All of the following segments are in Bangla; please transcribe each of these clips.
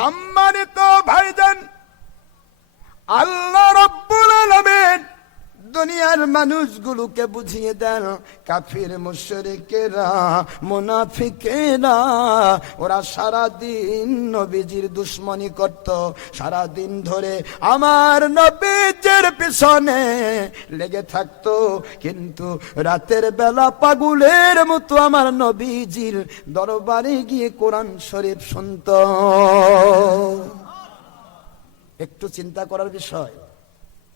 সম্মানিত ভাইজান আল্লাহ রব্বুল আলামিন দুনিয়ার মানুষগুলোকে বুঝিয়ে দেন কাফির মুশরিকেরা, মুনাফিকেরা। ওরা সারা দিন নবীজির দুশ্মনী করত সারা দিন ধরে আমার নবীজির পিছনে লেগে থাকতো। কিন্তু রাতের বেলা পাগুলের মতো আমার নবীজির দরবারে গিয়ে কোরআন শরীফ শুনত। একটু চিন্তা করার বিষয়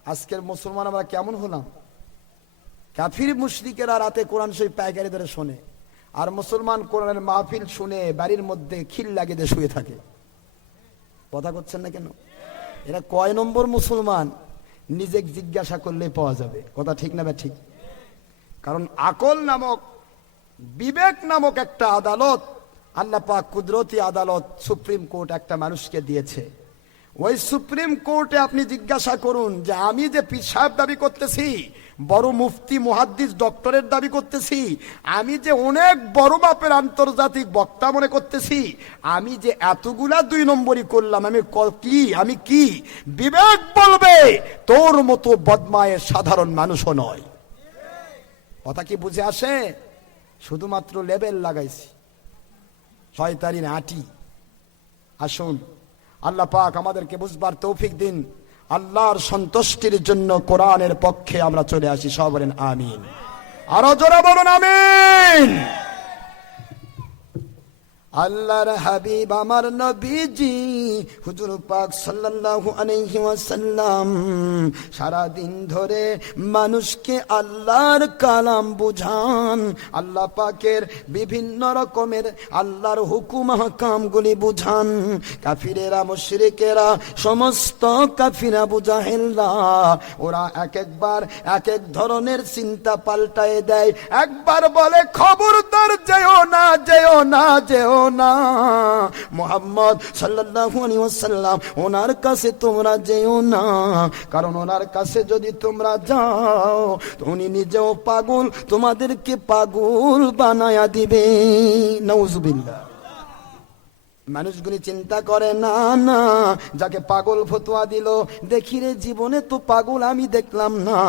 আজকের মুসলমান আমরা কেমন হলাম? কাফির মুশরিকেরা রাতে কোরআন শরীফ পাইকারি ধরে শোনে, আর মুসলমান কোরআনের মাহফিল শুনে বাড়ির মধ্যে খিল লাগিয়ে দিয়ে শুয়ে থাকে। কথা করছেন না কেন? এরা কয় নম্বর মুসলমান? নিজে জিজ্ঞাসা করলে পাওয়া যাবে। কথা ঠিক না ঠিক? কারণ আকল নামক, বিবেক নামক একটা আদালত, আল্লাহ পাক কুদরতি আদালত সুপ্রিম কোর্ট একটা মানুষকে দিয়েছে। ওই সুপ্রিম কোর্টে আপনি জিজ্ঞাসা করুন যে আমি যে পিসাব দাবি করতেছি, বড় মুফতি, মুহাদ্দিস, ডক্টরের দাবি করতেছি, আমি যে অনেক বড় মাপের আন্তর্জাতিক বক্তা মনে করতেছি, আমি যে এতগুলা দুই নম্বরই করলাম, আমি ক- আমি কি? বিবেক বলবে, তোর মতো বদমায়ের সাধারণ মানুষও নয়। কথা কি বুঝে আসে? শুধুমাত্র লেবেল লাগাইছি। শয়তারির আটি। আসুন। আল্লাহ পাক আমাদেরকে বুঝবার তৌফিক দিন। আল্লাহর সন্তুষ্টির জন্য কোরআনের পক্ষে আমরা চলে আসি। সব বলেন, আমিন। আরও জোরে বলুন, আমিন। আল্লাহর হাবিব আমার নবীজি, হুজুর পাক সাল্লাল্লাহু আলাইহি ওয়াসাল্লাম সারা দিন ধরে মানুষকে আল্লাহর কালাম বুঝান, আল্লাহ পাকের বিভিন্ন রকমের আল্লাহর হুকুম হাকামগুলি বুঝান। কাফিরেরা, মুশরিকেরা, সমস্ত কাফিরা বুঝাহেল্লা ওরা এক একবার এক এক ধরনের চিন্তা পাল্টায় দেয়। একবার বলে, খবরদার যেও না যেও না, যেও না। মোহাম্মদ সাল্লাল্লাহু আলাইহি ওয়াসাল্লাম, ওনার কাছে তোমরা যেও না। কারণ ওনার কাছে যদি তোমরা যাও উনি নিজেও পাগল, তোমাদেরকে পাগল বানায়া দিবে। নাউজুবিল্লাহ। মানুষগুলি চিন্তা করে, না না, যাকে পাগল ফতুয়া দিল, দেখি রে জীবনে তো পাগল আমি দেখলাম না।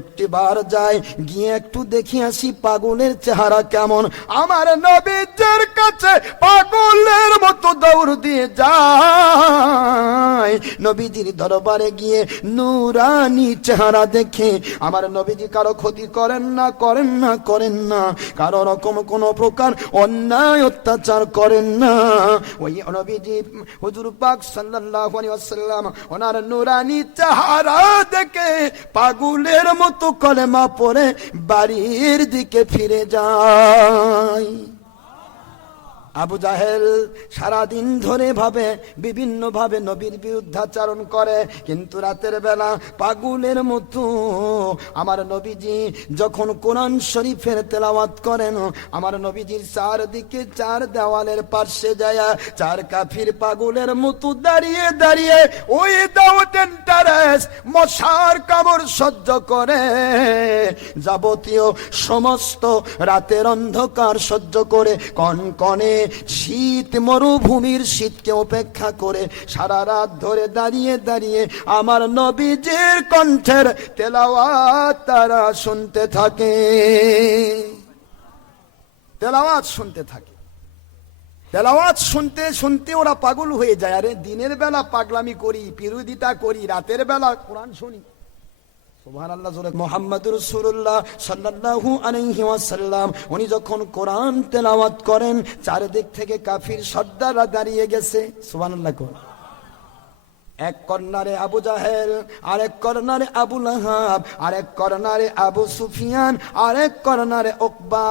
একটি বার যায় গিয়ে একটু দেখি আসি পাগলের চেহারা কেমন। আমার নবীজের কাছে পাগলের মতো দৌড় দিয়ে যায়। নবীজির দরবারে গিয়ে নুরানি চেহারা দেখে, আমার নবীজি কারও ক্ষতি করেন না করেন না করেন না। কারও রকম কোনো প্রকার অন্যায় অত্যাচার করেন না। ওই নবীজি হুজুর পাক সাল্লাল্লাহু আলাইহি ওয়াসাল্লাম, ওনার নুরানি চেহারা দেখে পাগলের মতো কলেমা পড়ে বাড়ির দিকে ফিরে যায়। আবু জাহেল সারাদিন ধরে ভাবে বিভিন্ন ভাবে নবীর বিরুদ্ধাচারণ করে, কিন্তু রাতের বেলা পাগুলের মতো আমার নবীজি যখন কোরআন শরীফের তেলাওয়াত করেন, আমার নবীজির চারদিকে চার দেওয়ালের পাশে যায়, চার কাফির পাগুলের মতো দাঁড়িয়ে দাঁড়িয়ে ওই দাওয়াতেন মশার কামড় সহ্য করে। যাবতীয় সমস্ত রাতের অন্ধকার সহ্য করে কনকনে শীত মরুভূমির শীতকে উপেক্ষা করে সারা রাত ধরে দাঁড়িয়ে দাঁড়িয়ে আমার নবীজির কণ্ঠের তেলাওয়াত তারা শুনতে থাকে। তেলাওয়াত শুনতে থাকে। তেলাওয়াত শুনতে শুনতে ওরা পাগল হয়ে যায়। আরে দিনের বেলা পাগলামি করি বিরোধিতা করি, রাতের বেলা কোরআন শুনি। উনি যখন কোরআন করেন চারিদিক থেকে কাফির সর্দাররা দাঁড়িয়ে গেছে। সুবাহ এক কর্নারে আবু জাহেল, আরেক কর্নারে আবু লাহাব, আরেক কর্নারে আবু সুফিয়ান, আরেক কর্নারে ওকবা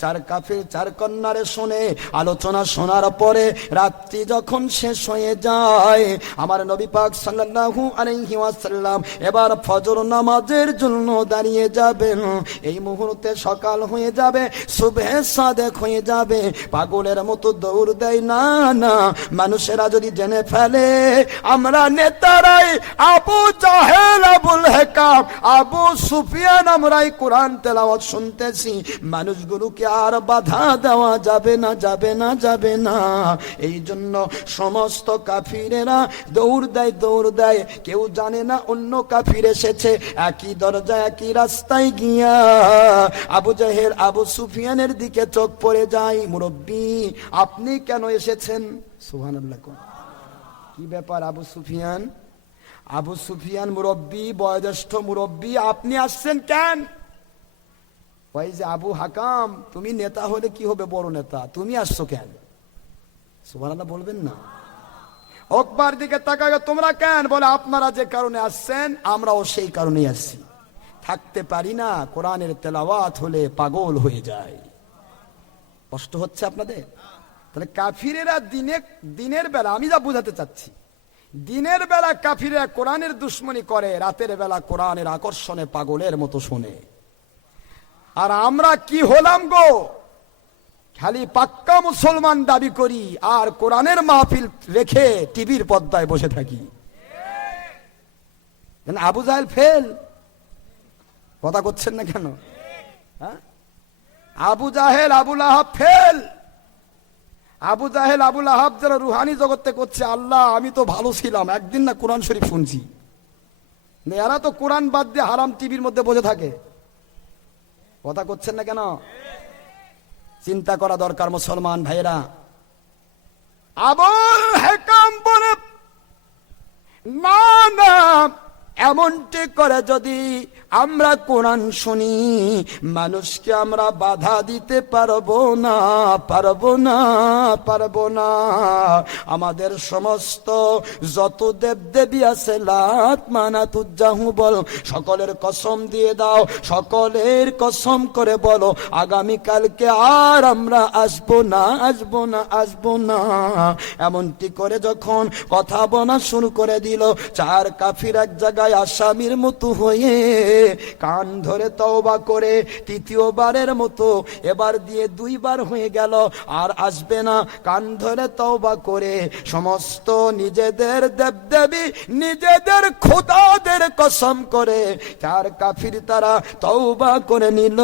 চার কাফির চার কর্নারে শুনে, আলোচনা শোনার পরে রাত্রি যখন শেষ হয়ে যায়, আমার নবী পাক সাল্লাল্লাহু আলাইহি ওয়াসাল্লাম এবার ফজর নামাজের জন্য দাঁড়িয়ে যাবেন। এই মুহূর্তে সকাল হয়ে যাবে, শুভে সাদেক হয়ে যাবে। পাগলের মতো দৌড় দেয়, না না, মানুষেরা যদি জেনে ফেলে আমরা নেতারাই আবু জাহেল, আবুল হেকাম, আবু সুফিয়ান আমরাই কোরআন তেলাওয়াত শুনতেছি। মানুষগুলোকে আর বাধা দেওয়া যাবে না যাবে না যাবে না। এই জন্য সমস্ত কাফিরেরা দৌড় দেয় দৌড় দেয়। কেউ জানে না অন্য কাফির এসেছে। একই দরজা একই রাস্তায় গিয়া আবু জাহের আবু সুফিয়ানের দিকে চোখ পড়ে যায়। মুরব্বী, আপনি কেন এসেছেন? কোন? কি ব্যাপার আবু সুফিয়ান? আবু সুফিয়ান মুরব্বী, বয়োজ্যেষ্ঠ মুরব্বী, আপনি আসছেন কেন? ওই যে আবু হাকাম, তুমি নেতা হলে কি হবে বড় নেতা? তুমি আসছো কেন? সুবহানাল্লাহ বলবেন না। অকবার দিকে তাকাবে তোমরা কেন? বলে, আপনারা যে কারণে আসছেন, আমরাও সেই কারণেই আসছি। থাকতে পারি না, কোরআনের তেলাওয়াত হলে পাগল হয়ে যায়। কষ্ট হচ্ছে আপনাদের? তাহলে কাফিরেরা দিনে, দিনের বেলা, আমি যা বুঝাতে চাচ্ছি, দিনের বেলা কাফিরেরা কোরআনের দুশ্মনী করে, রাতের বেলা কোরআনের আকর্ষণে পাগলের মতো শোনে। আর আমরা কি হলাম গো? খালি পাক্কা মুসলমান দাবি করি, আর কোরআনের মাহফিল রেখে টিভির পর্দায় বসে থাকি। আবু জাহেল ফেল। কথা করছেন না কেন? হ্যাঁ? আবু জাহেল আবুল আহাব ফেল। আবু জাহেল আবুল আহাব যারা রুহানি জগতে করছে, আল্লাহ, আমি তো ভালো ছিলাম। একদিন না কোরআন শরীফ শুনছি। এরা তো কোরআন বাদ দিয়ে হারাম টিভির মধ্যে বসে থাকে। কথা করছেন না কেন? চিন্তা করা দরকার মুসলমান ভাইয়েরা। আবুল হেকাম বলে, না না, এমনটি করে যদি আমরা কোরআন শুনি, মানুষকে আমরা বাধা দিতে পারব না পারব না পারব না। আমাদের সমস্ত যত দেব দেবী আছে, লাত মানাতুজ্জাহু বল, সকলের কসম দিয়ে দাও, সকলের কসম করে বলো, আগামীকালকে আর আমরা আসব না আসব না আসব না। এমনটি করে যখন কথা বলা শুরু করে দিল, চার কাফির এক জায়গায় আসামির মতো হয়ে কান ধরে তওবা করে তৃতীয়বারের মতো এবার দিয়ে দুইবার হয়ে গেল, আর আসবে না। কান ধরে তওবা করে সমস্ত নিজেদের দেবদেবী, নিজেদের খোদাদের কসম করে চার কাফির তারা তওবা করে নিল।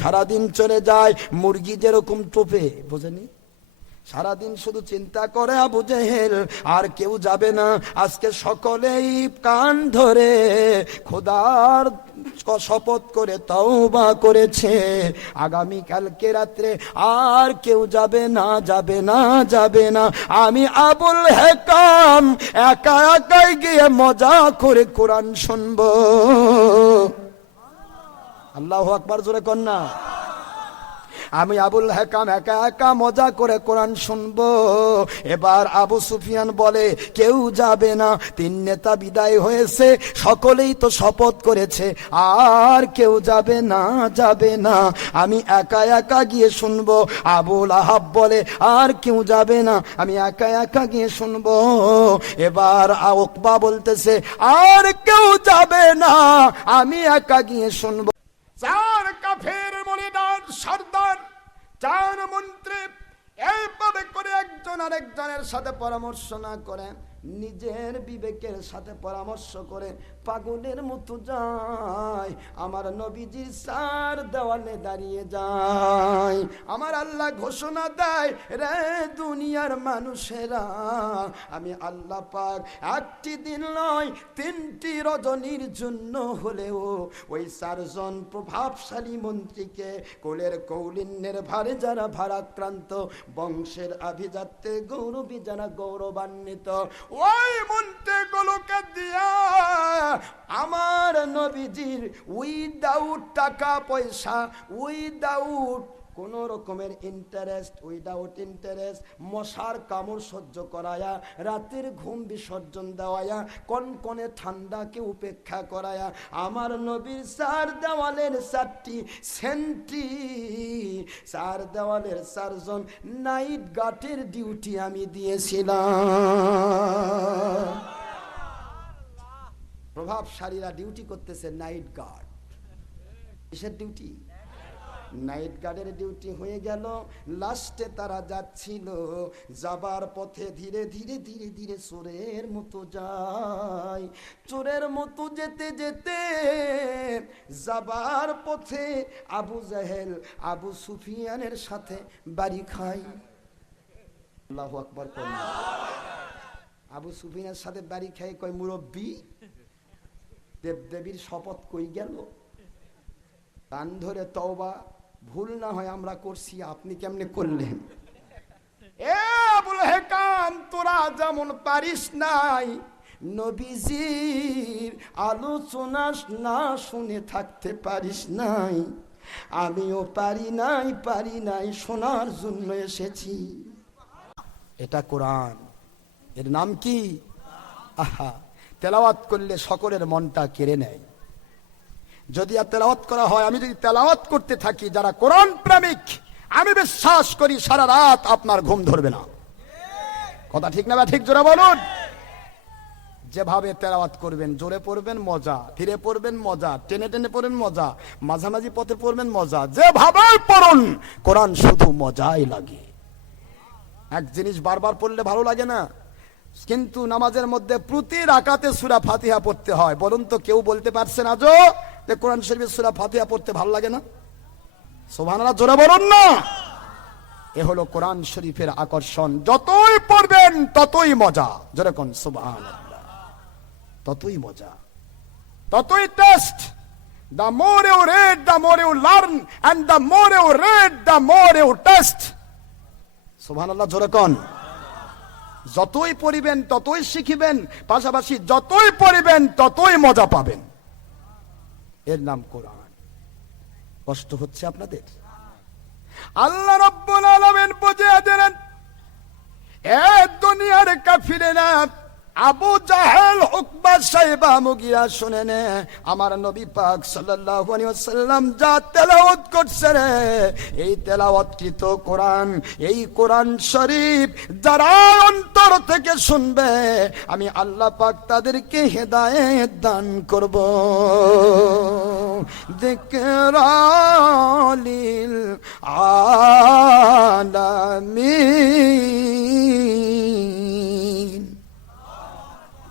সারাদিন চলে যায়, মুরগি যেরকম টোপে, বোঝেনি? সারাদিন শুধু চিন্তা করে আবু জেহেল, আর কেউ যাবে না। আজকে সকলেই কান ধরে খোদার শপথ করে, তওবা করেছে। আগামী কালকে রাত্রে আর কেউ যাবে না যাবে না যাবে না। আমি আবুল হেকাম, একা একাই গিয়ে মজা করে কোরআন শুনব। আল্লাহ আকবার, জোরে কন্যা আমি আবুল হেকাম একা একা মজা করে কোরআন শুনব। এবার আবু সুফিয়ান বলে, কেউ যাবে না, তিন নেতা বিদায় হয়েছে, সকলেই তো শপথ করেছে। আর কেউ যাবে না যাবে না, আমি একা একা গিয়ে শুনব। আবুল আহাব বলে, আর কেউ যাবে না, আমি একা একা গিয়ে শুনব। এবার ওকবা বলতেছে, আর কেউ যাবে না, আমি একা গিয়ে শুনব। চার মন্ত্রী এইভাবে করে একজন আরেকজনের সাথে পরামর্শ না করেন নিজের বিবেকের সাথে পরামর্শ করে পাগলের মতো যায়। আমার নবীজি সার দেওয়ালে দাঁড়িয়ে যায়। আমার আল্লাহ ঘোষণা দেয়, রে দুনিয়ার মানুষেরা, আমি আল্লাহ পাক একটি দিন নয়, তিনটি রজনীর জন্য হলেও ওই চারজন প্রভাবশালী মন্ত্রীকে কোলের কৌলিন্যের ভারে যারা ভারাক্রান্ত, বংশের আভিজাত্যে গৌরবী যারা গৌরবান্বিত, ওই মন্ত্রীগুলোকে দিয়া আমার নবীজির উইদাউট টাকা পয়সা উইদাউট কোন রকমের ইন্টারেস্ট উইদাউট ইন্টারেস্ট মশার কামড় সহ্য করায়া, রাতের ঘুম বিসর্জন দেওয়ায়া, কনকনে ঠান্ডাকে উপেক্ষা করায়া, আমার নবীর চার দেওয়ালের চারটি সেন্টি, চার দেওয়ালের চারজন নাইট গার্ডের ডিউটি আমি দিয়েছিলাম। প্রভাবশালীরা ডিউটি করতেছে নাইট গার্ড কিসের ডিউটি নাইট গার্ডের ডিউটি হয়ে গেল। লাস্টে তারা যাচ্ছিল। যাবার পথে ধীরে ধীরে ধীরে ধীরে চোরের মতো যায়। চোরের মতো যেতে যেতে যাবার পথে আবু জাহেল, আবু সুফিয়ানের সাথে বাড়ি খায়। আল্লাহু আকবর আবু সুফিয়ানের সাথে বাড়ি খাই কয় মুরব্বী। দেবদেবীর শপথ কই গেল? কান ধরে তওবা, ভুল না হয় আমরা করছি, আপনি কেমনে করলেন? এ বলে হে কান তোরা যেমন পারিস নাই, নবীজির আলোচনা না শুনে থাকতে পারিস নাই। আমিও পারি নাই পারি নাই, শোনার জন্য এসেছি। এটা কোরআন। এর নাম কি? আহা। তেলাওয়াত করলে সকলের মনটা কেড়ে নেয়। যদি আর তেলাওয়াত করা হয়, আমি যদি তেলাওয়াত করতে থাকি, যারা কোরআন প্রেমিক, আমি বিশ্বাস করি সারা রাত আপনার ঘুম ধরবে না। কথা ঠিক না ঠিক? জোরে বলুন। যেভাবে তেলাওয়াত করবেন, জোরে পড়বেন মজা, ধীরে পড়বেন মজা, টেনে টেনে পড়বেন মজা, মাঝামাঝি পথে পড়বেন মজা, যেভাবে পড়ুন, কোরআন শুধু মজাই লাগে। এক জিনিস বারবার পড়লে ভালো লাগে না? কিন্তু নামাজের মধ্যে প্রতি রাকাতে সুরা ফাতিহা পড়তে হয়। বলুন তো কেউ বলতে পারছেন আজও যে কোরআন শরীফের সুরা ফাতিহা পড়তে ভালো লাগে না? সোভানারা জোরে বলুন না। এ হলো কোরআন শরীফের আকর্ষণ। যতই পড়বেন ততই মজা। যেরকম সুবাহান ততই মজা। ততই taste. The more you read the more you learn and the more you read, the more you test. সুবহানাল্লাহ জোরে কন। যতই পড়িবেন, ততই শিখিবেন, পাশাপাশি যতই পড়িবেন, ততই মজা পাবেন। এর নাম কোরআন। কষ্ট হচ্ছে আপনাদের? আল্লাহ রব্বুল আলামিন বুঝিয়ে দিলেন, এ দুনিয়ার কাফিরেরা আবু জাহেল হুকবা সাহেবা মুগিরা শুনে নে, আমার নবী পাক সাল্লাল্লাহু আলাইহি ওয়াসাল্লাম যা তেলাওয়াত করছে রে, এই তেলাওয়াতকৃত কোরআন, এই কোরআন শরীফ যারা অন্তর থেকে শুনবে, আমি আল্লাহ পাক তাদেরকে হেদায়েত দান করব। যিকরালিল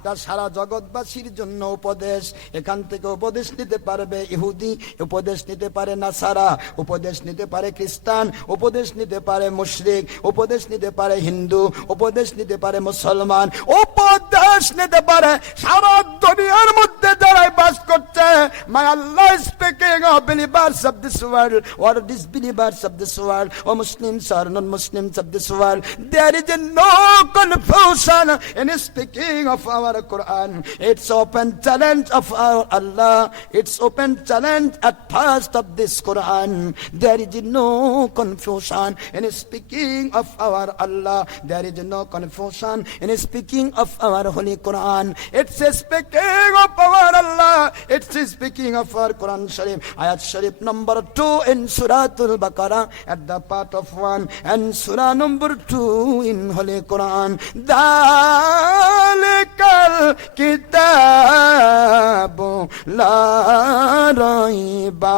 তা সারা জগৎবাসীর জন্য উপদেশ। এখান থেকে উপদেশ নিতে পারবে ইহুদি, উপদেশ নিতে পারে না সারা উপদেশ নিতে পারে খ্রিস্টান, উপদেশ নিতে পারে মুশরিক, উপদেশ নিতে পারে হিন্দু, উপদেশ নিতে পারে মুসলমান, উপদেশ নিতে পারে সারা দুনিয়ার মধ্যে যারাই বাস করছে my Allah speaking of believers of this world or disbelievers of this world or Muslims or non-Muslims of this world there is no confusion in speaking of our Quran. It's open challenge of our Allah. It's open challenge at first of this Quran. There is no confusion in speaking of our Allah. There is no confusion in speaking of our Holy Quran. It's speaking of our Allah. It's speaking of our Quran Sharif. Ayat Sharif number two in Suratul Baqarah at the part of one and Surah number two in Holy Quran. Dalikal kitabu la raiba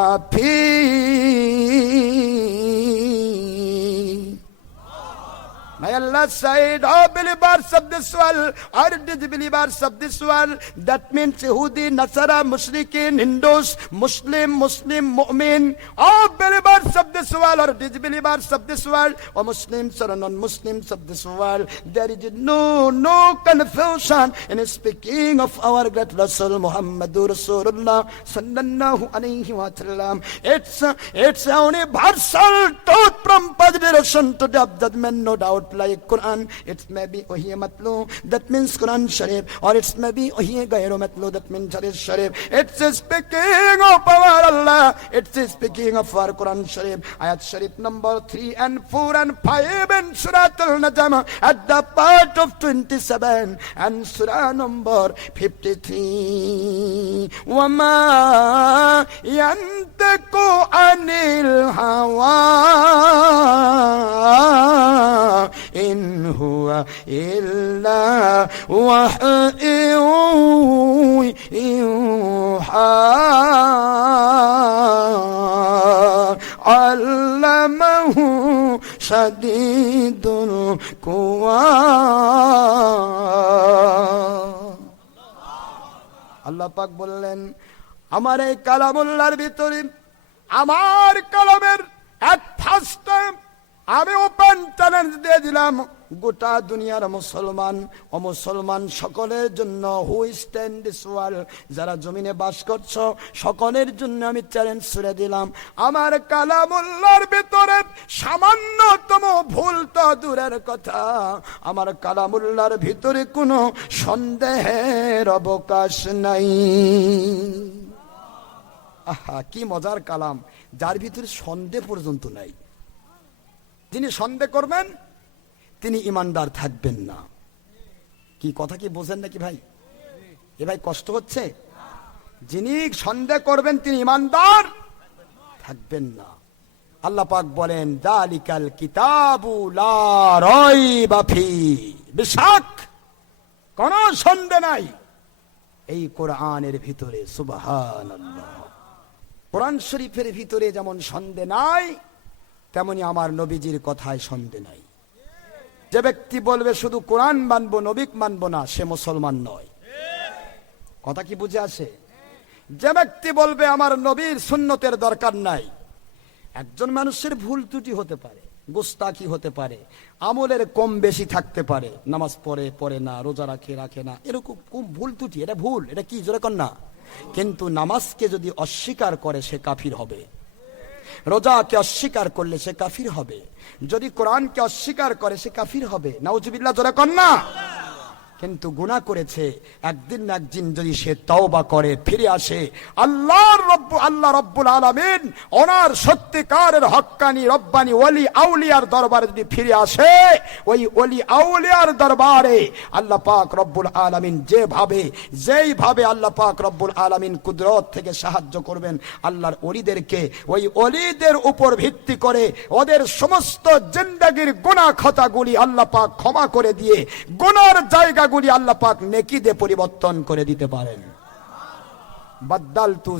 Allah said, all believers of this world are disbelievers of this world. That means Yehudi, Nasara, Mushrikin, Hindus, Muslim, Muslim, Mu'min. All believers of this world are disbelievers of this world, or Muslims or non-Muslims of this world. There is no, no confusion in speaking of our great Rasul Muhammadur Rasulullah sallallahu alayhi wa sallam. It's, it's a universal truth from generation to the judgment, no doubt like Quran. It may be Ohiya Matlu, that means Quran Sharif, or it may be Ohiya Gairu Matlu, that means Hadith Sharif. It's speaking of our Allah, it's speaking of our Quran Sharif. Ayat Sharif number 3 and 4 and 5 in Surah Al-Najm at the part of 27 and Surah number 53. وما ينطق عن الهوى إلا وحي يوحى شديد القوى আল্লাহ পাক বললেন আমার এই কালামুল্লার ভিতরে আমার কালামের এক ফার্স্টে আমি ওপেন চ্যালেঞ্জ দিয়ে দিলাম, গোটা দুনিয়ার মুসলমান ও মুসলমান সকলের জন্য হু স্ট্যান্ড দিস ওয়ার্ল্ড যারা জমিনে বাস করছ, সকলের জন্য আমি চ্যালেঞ্জ ছুড়ে দিলাম। আমার কালামুল্লার ভিতরে সামান্যতম ভুল তো দূরের কথা। আমার কালামুল্লার ভিতরে কোনো সন্দেহের অবকাশ নাই। আহা, কি মজার কালাম। যার ভিতরে সন্দেহ পর্যন্ত নাই। যিনি সন্দেহ করবেন, তিনি ইমানদার থাকবেন না। কি কথা কি বোঝেন নাকি ভাই? এ ভাই কষ্ট হচ্ছে? যিনি সন্দেহ করবেন, তিনি ইমানদার থাকবেন না। আল্লাহ পাক বলেন জালিকাল কিতাবু লা রাইবা ফি বিশাক, কোন সন্দেহ নাই। এই কোরআনের ভিতরে, সুবহানাল্লাহ। কোরআন শরীফের ভিতরে যেমন সন্দেহ নাই তেমনি আমার নবীজির কথায় সন্দেহ নাই। যে ব্যক্তি বলবে, শুধু কোরআন মানবো, নবিক মানবো না, সে মুসলমান নয়। কথা কি বুঝে আসে? যে ব্যক্তি বলবে, আমার নবীর সুন্নতের দরকার নাই। একজন মানুষের ভুল ত্রুটি হতে পারে গোস্তাকি হতে পারে, আমলের কম বেশি থাকতে পারে, নামাজ পড়ে পড়ে না, রোজা রাখে রাখে না, এরকম কম ভুল ত্রুটি, এটা ভুল, এটা কি? জোরে কর না। কিন্তু নামাজকে যদি অস্বীকার করে, সে কাফির হবে। রোজাকে অস্বীকার করলে সে কাফির হবে। যদি কোরআনকে অস্বীকার করে, সে কাফির হবে। নাউজুবিল্লাহ, জোরে কন্যা কিন্তু গুণা করেছে। একদিন না একদিন যদি সে তওবা করে, ফিরে আসে, আল্লাহর রব্বু, আল্লাহ রব্বুল আলামিন ওনার সত্যিকারের হক্কানি, রব্বানি, ওলি, আউলিয়ার দরবারে যদি ফিরে আসে, ওই ওলি, আউলিয়ার দরবারে আল্লাহ পাক রব্বুল আলামিন যেভাবে, যেইভাবে আল্লাহ পাক রব্বুল আলামিন কুদরত থেকে সাহায্য করবেন, আল্লাহর অলিদেরকে ওই অলিদের উপর ভিত্তি করে ওদের সমস্ত জিন্দাগির গুণা খতাগুলি আল্লাহ পাক ক্ষমা করে দিয়ে গুনার জায়গাগুলি আল্লাহ পাক নেকিদে পরিবর্তন করে দিতে পারেন। বাদ্দাল তু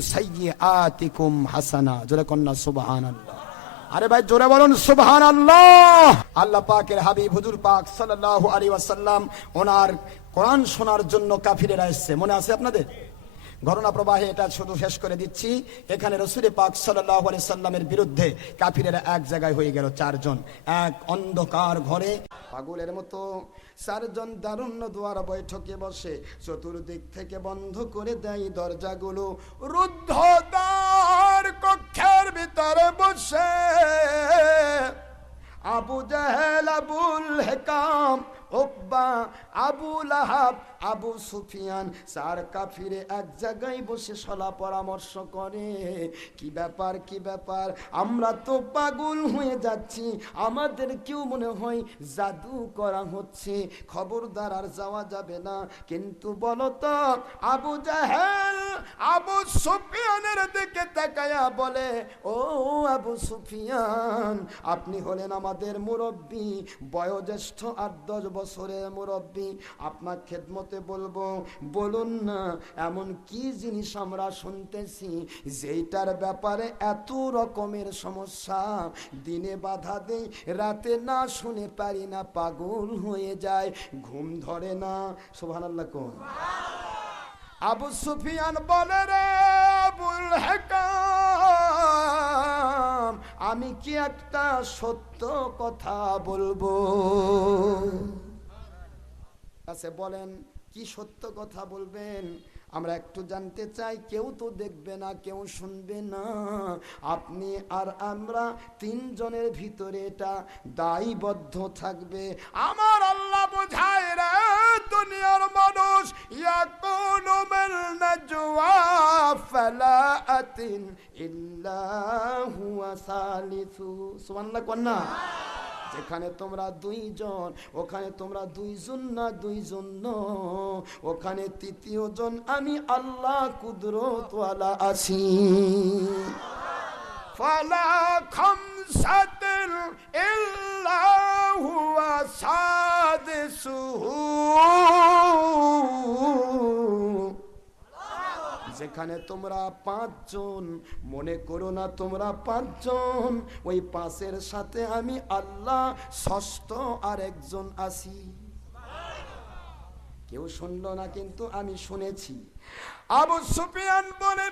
আতিকুম হাসানা। জোরে কন্যা, সুবহানাল্লাহ। আরে ভাই, জোরে বলুন সুবহান আল্লাহ আল্লাহ পাকের হাবিব হুজুর পাক সাল্লাল্লাহু আলাইহি ওয়াসাল্লাম, ওনার কোরআন শোনার জন্য কাফিরেরা এসেছে। মনে আছে আপনাদের? ঘটনা প্রবাহে এটা শুধু শেষ করে দিচ্ছি। এখানে রসুল পাক সাল্লামের বিরুদ্ধে কাফিরেরা এক জায়গায় হয়ে গেল চারজন। এক অন্ধকার ঘরে। পাগলের মতো চারজন দারুণ্য দুয়ার বৈঠকে বসে, চতুর্দিক থেকে বন্ধ করে দেয় দরজাগুলো। রুদ্ধ দ্বার কক্ষের ভিতরে বসে। আবু জাহেল, আবুল হেকাম, ওব্বা আবু লাহাব আবু সুফিয়ান চার কাফিরে এক জায়গায় বসে সলা পরামর্শ করে, কি ব্যাপার কি ব্যাপার? আমরা তো পাগল হয়ে যাচ্ছি। আমাদের কেউ মনে হয় জাদু করা হচ্ছে। খবরদার আর যাওয়া যাবে না। কিন্তু বলো তো, আবু জাহেল আবু সুফিয়ানের দিকে তাকায়া বলে, ও আবু সুফিয়ান, আপনি হলেন আমাদের মুরব্বী, বয়োজ্যেষ্ঠ আট দশ বছরের মুরব্বী। আপনার খেদমতে বলব, বলুন না, এমন কি জিনিস আমরা শুনতেছি যেটার ব্যাপারে এত রকমের সমস্যা। দিনে বাধা দেই, রাতে না শুনে পারি না পাগল হয়ে যায় ঘুম ধরে না। সোহান আল্লাহ কোন? আবু সুফিয়ান বলে রে আমি কি একটা সত্য কথা বলব? কাছে বলেন। কি সত্য কথা বলবেন? আমরা একটু জানতে চাই, কেউ তো দেখবে না, কেউ শুনবে না। আপনি আর আমরা তিনজনের ভিতরে এটা দায়বদ্ধ থাকবে। আমার আল্লাহ বোঝায় রে, দুনিয়ার মানুষ মিন নাজওয়া ফালাআতিন ইল্লা কন্না যেখানে তোমরা দুইজন, ওখানে তোমরা দুইজন না দুইজন। ওখানে তৃতীয় জন আমি আল্লাহ কুদরতওয়ালা আছি হুয়া সাদিসুহু যেখানে তোমরা পাঁচজন, মনে করো না তোমরা পাঁচজন, ওই পাঁচের সাথে আমি আল্লাহ ষষ্ঠ আর একজন আসি কেউ শুনলো না কিন্তু আমি শুনেছি। আবু সুফিয়ান বলে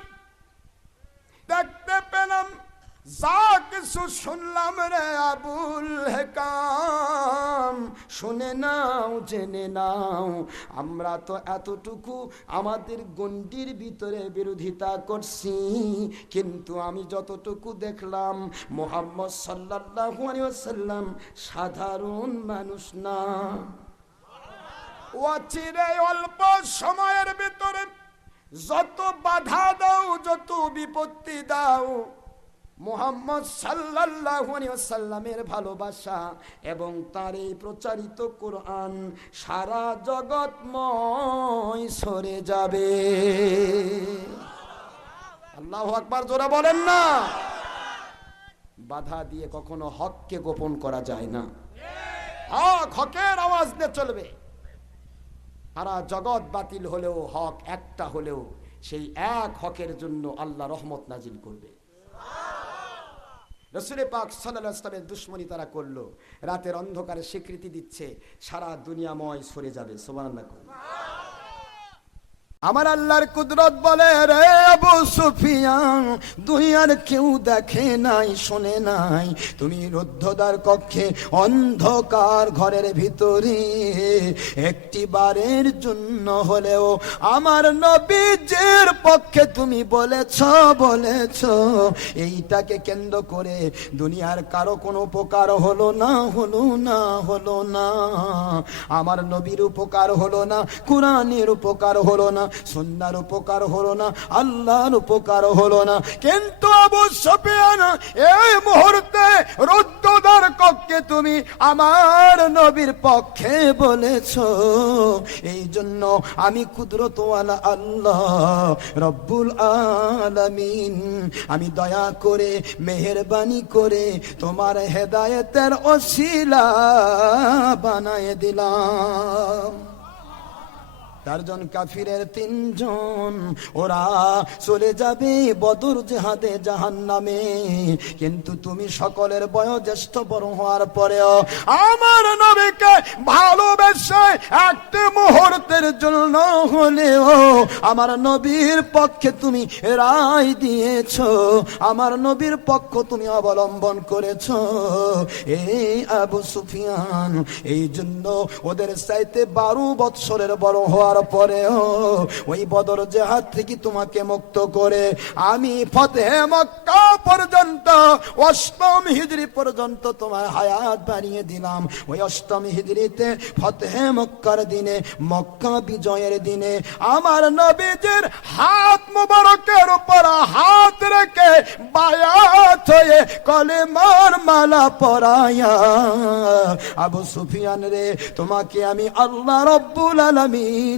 যা কিছু শুনলাম রে আবুল হেকাম। শুনে নাও, জেনে নাও, আমরা তো এতটুকু আমাদের গণ্ডির ভিতরে বিরোধিতা করছি, কিন্তু আমি যতটুকু দেখলাম, মোহাম্মদ সাল্লাল্লাহু আলাইহি ওয়াসাল্লাম সাধারণ মানুষ না। অচিরে অল্প সময়ের ভিতরে যত বাধা দাও, যত বিপত্তি দাও মোহাম্মদ ওয়াসাল্লামের ভালোবাসা এবং তার এই প্রচারিত কোরআন সারা জগৎময় সরে যাবে। আল্লাহু আকবার, জোরে বলেন না। বাধা দিয়ে কখনো হককে গোপন করা যায় না। হক, হকের আওয়াজ দিয়ে চলবে। সারা জগৎ বাতিল হলেও, হক একটা হলেও, সেই এক হকের জন্য আল্লাহ রহমত নাজিল করবে। রসুলে পাক সাল্লা ইসলামের দুশ্মনী তারা করল। রাতের অন্ধকারে স্বীকৃতি দিচ্ছে, সারা দুনিয়াময় সরে যাবে। সোমান আমার আল্লাহর কুদরত বলে, রে আবু সুফিয়ান, দুনিয়ার কেউ দেখে নাই, শোনে নাই। তুমি রুদ্ধদার কক্ষে অন্ধকার ঘরের ভিতরে। একটি বারের জন্য হলেও আমার নবীজের পক্ষে তুমি বলেছ বলেছ। এইটাকে কেন্দ্র করে দুনিয়ার কারও কোনো উপকার হলো না হলো না হলো না। আমার নবীর উপকার হলো না, কোরআনের উপকার হলো না। সন্ধ্যার উপকার হলো না, আল্লাহর উপকার হলো না। কিন্তু অবশ্যই এই মুহূর্তে রুদ্ধদার কক্ষে তুমি আমার নবীর পক্ষে বলেছ এই জন্য আমি কুদরতওয়ালা আল্লাহ রব্বুল আলামিন। আমি দয়া করে, মেহেরবানি করে তোমার হেদায়েতের অশিলা বানায় দিলাম। চারজন কাফিরের তিনজন, ওরা চলে যাবে বদর জেহাদে জাহান নামে কিন্তু তুমি সকলের বয়োজ্যেষ্ঠ বড় হওয়ার পরেও আমার নবীকে ভালোবেসে একটি মুহূর্তের জন্য হলেও আমার নবীর পক্ষে তুমি রায় দিয়েছ, আমার নবীর পক্ষ তুমি অবলম্বন করেছ। এই আবু সুফিয়ান, এই জন্য ওদের চাইতে বারো বৎসরের বড় হওয়ার পরেও ওই বদর জেহাদ থেকে তোমাকে মুক্ত করে আমি ফতেহে মক্কা পর্যন্ত, অষ্টম হিজরি পর্যন্ত তোমার হায়াত বাড়িয়ে দিলাম। ওই অষ্টম হিজরিতে ফতেহে মক্কার দিনে, মক্কা বিজয়ের দিনে আমার নবীজির হাত মুবারকের উপর হাত রেখে বায়াত হয়ে কলেমার মালা পরায়া আবু সুফিয়ান রে, তোমাকে আমি আল্লাহ রব্বুল আলামিন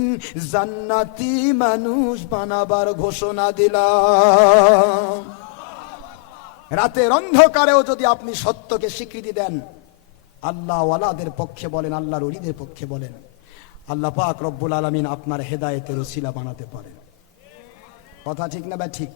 জান্নাতি মানুষ বানাবার ঘোষণা দিলাম। রাতের অন্ধকারেও যদি আপনি সত্যকে স্বীকৃতি দেন, আল্লাহ ওয়ালাদের পক্ষে বলেন, আল্লাহর অলিদের পক্ষে বলেন, আল্লাহ পাক রব্বুল আলমিন আপনার হেদায়েতের ওসিলা বানাতে পারেন। কথা ঠিক না বা ঠিক?